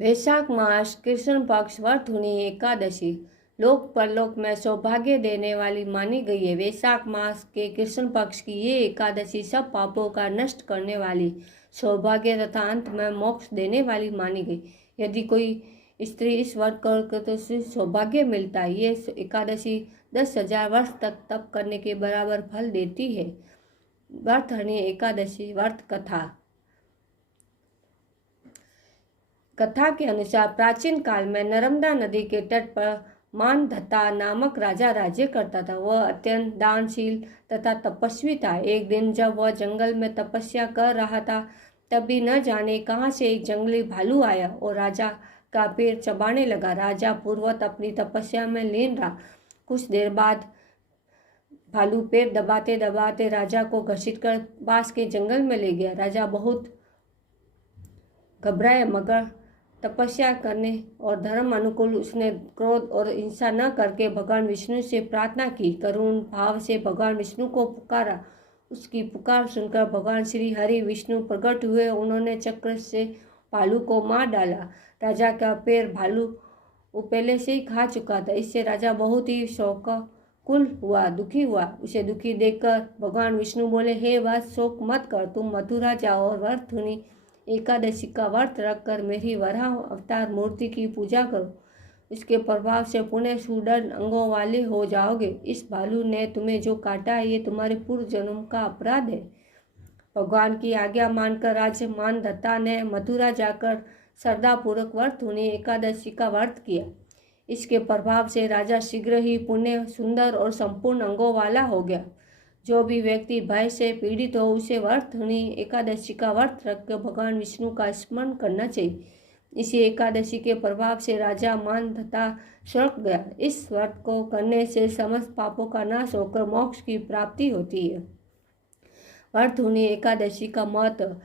वैशाख मास कृष्ण पक्ष वर्तुनी एकादशी लोक परलोक में सौभाग्य देने वाली मानी गई है। वैशाख मास के कृष्ण पक्ष की ये एकादशी सब पापों का नष्ट करने वाली, सौभाग्य तथा अंत में मोक्ष देने वाली मानी गई। यदि कोई स्त्री इस व्रत कर तो सौभाग्य मिलता है। ये एकादशी 10,000 वर्ष तक तप करने के बराबर फल देती है। वर्तनी एकादशी व्रत कथा के अनुसार प्राचीन काल में नर्मदा नदी के तट पर मानधता नामक राजा राज्य करता था। वह अत्यंत दानशील तथा तपस्वी था। एक दिन जब वह जंगल में तपस्या कर रहा था, तभी न जाने कहां से एक जंगली भालू आया और राजा का पैर चबाने लगा। राजा पूर्ववत अपनी तपस्या में लीन रहा। कुछ देर बाद भालू पैर दबाते दबाते राजा को घसीट कर पास के जंगल में ले गया। राजा बहुत घबराया, मगर तपस्या करने और धर्म अनुकूल उसने क्रोध और हिंसा न करके भगवान विष्णु से प्रार्थना की। करुण भाव से भगवान विष्णु को पुकारा। उसकी पुकार सुनकर भगवान श्री हरि विष्णु प्रकट हुए। उन्होंने चक्र से भालू को मार डाला। राजा का पैर भालू वो पहले से ही खा चुका था। इससे राजा बहुत ही शोकाकुल हुआ, दुखी हुआ। उसे दुखी देखकर भगवान विष्णु बोले, हे वत्स, शोक मत कर, तुम मथुरा जाओ और वर्तुनी एकादशी का व्रत रखकर मेरी वराह अवतार मूर्ति की पूजा करो। इसके प्रभाव से पुनः सुदृढ़ अंगों वाले हो जाओगे। इस भालू ने तुम्हें जो काटा है, ये तुम्हारे पूर्व जन्म का अपराध है। भगवान की आज्ञा मानकर राजा मानधता ने मथुरा जाकर श्रद्धापूर्वक वर्तुनी एकादशी का व्रत किया। इसके प्रभाव से राजा शीघ्र ही पुण्य, सुंदर और संपूर्ण अंगों वाला हो गया। जो भी व्यक्ति भय से पीड़ित हो, उसे वर्तुनी एकादशी का व्रत रखकर भगवान विष्णु का स्मरण करना चाहिए। इसी एकादशी के प्रभाव से राजा मानधता स्वर्ग गया। इस व्रत को करने से समस्त पापों का नाश होकर मोक्ष की प्राप्ति होती है। वर्तुनी एकादशी का महत्व।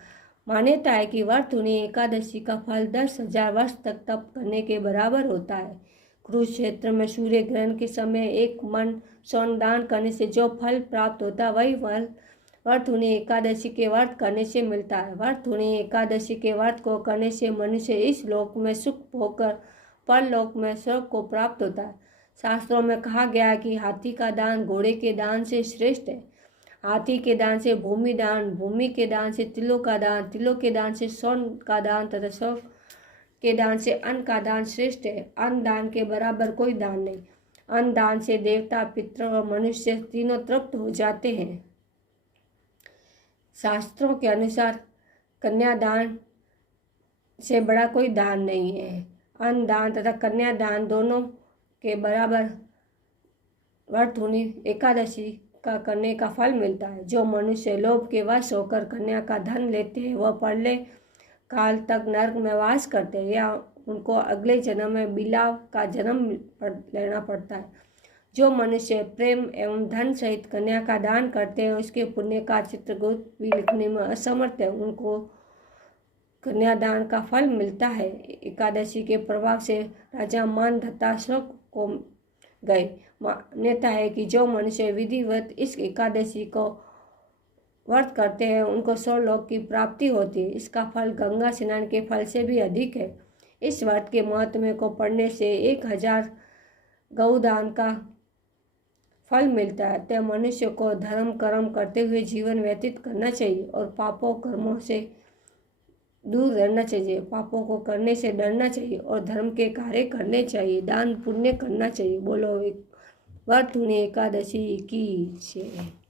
मान्यता है कि वर्तुनी एकादशी का फल 10,000 वर्ष तक तप करने के बराबर होता है। कुरुक्षेत्र में सूर्य ग्रहण के समय 1 मन स्वर्ण दान करने से जो फल प्राप्त होता है, वही फल वर्तुनी एकादशी के व्रत करने से मिलता है। वर्तुनी एकादशी के व्रत को करने से मनुष्य इस लोक में सुख होकर परलोक में स्वर्ग को प्राप्त होता है। शास्त्रों में कहा गया है कि हाथी का दान घोड़े के दान से श्रेष्ठ है। हाथी के दान से भूमि दान, भूमि के दान से तिलों का दान, तिलों के दान से स्वर्ण का दान तथा स्वर्ण के दान से अन्न का दान श्रेष्ठ है। अन्न दान के बराबर कोई दान नहीं। अन्न दान से देवता, पितृ और मनुष्य तीनों तृप्त हो जाते हैं। शास्त्रों के अनुसार कन्यादान से बड़ा कोई दान नहीं है। अन्न दान तथा कन्यादान दोनों के बराबर वर्तुनी एकादशी का करने का फल मिलता है। जो मनुष्य लोभ के वश होकर कन्या का धन लेते हैं, वह प्रलय काल तक नरक में वास करते हैं या उनको अगले जन्म में बिलाव का जन्म लेना पड़ता है। जो मनुष्य प्रेम एवं धन सहित कन्या का दान करते हैं, उसके पुण्य का चित्रगुप्त भी लिखने में असमर्थ है, उनको कन्यादान का फल मिलता है। एकादशी के प्रभाव से राजा मानधता स्वर्ग को गए। मान्यता है कि जो मनुष्य विधिवत इस एकादशी को व्रत करते हैं, उनको स्वर्गलोक की प्राप्ति होती है। इसका फल गंगा स्नान के फल से भी अधिक है। इस व्रत के महत्व को पढ़ने से 1000 गौदान का फल मिलता है। अतः मनुष्य को धर्म कर्म करते हुए जीवन व्यतीत करना चाहिए और पापों कर्मों से दूर रहना चाहिए। पापों को करने से डरना चाहिए और धर्म के कार्य करने चाहिए, दान पुण्य करना चाहिए। बोलो वर्तुनी एकादशी की जय।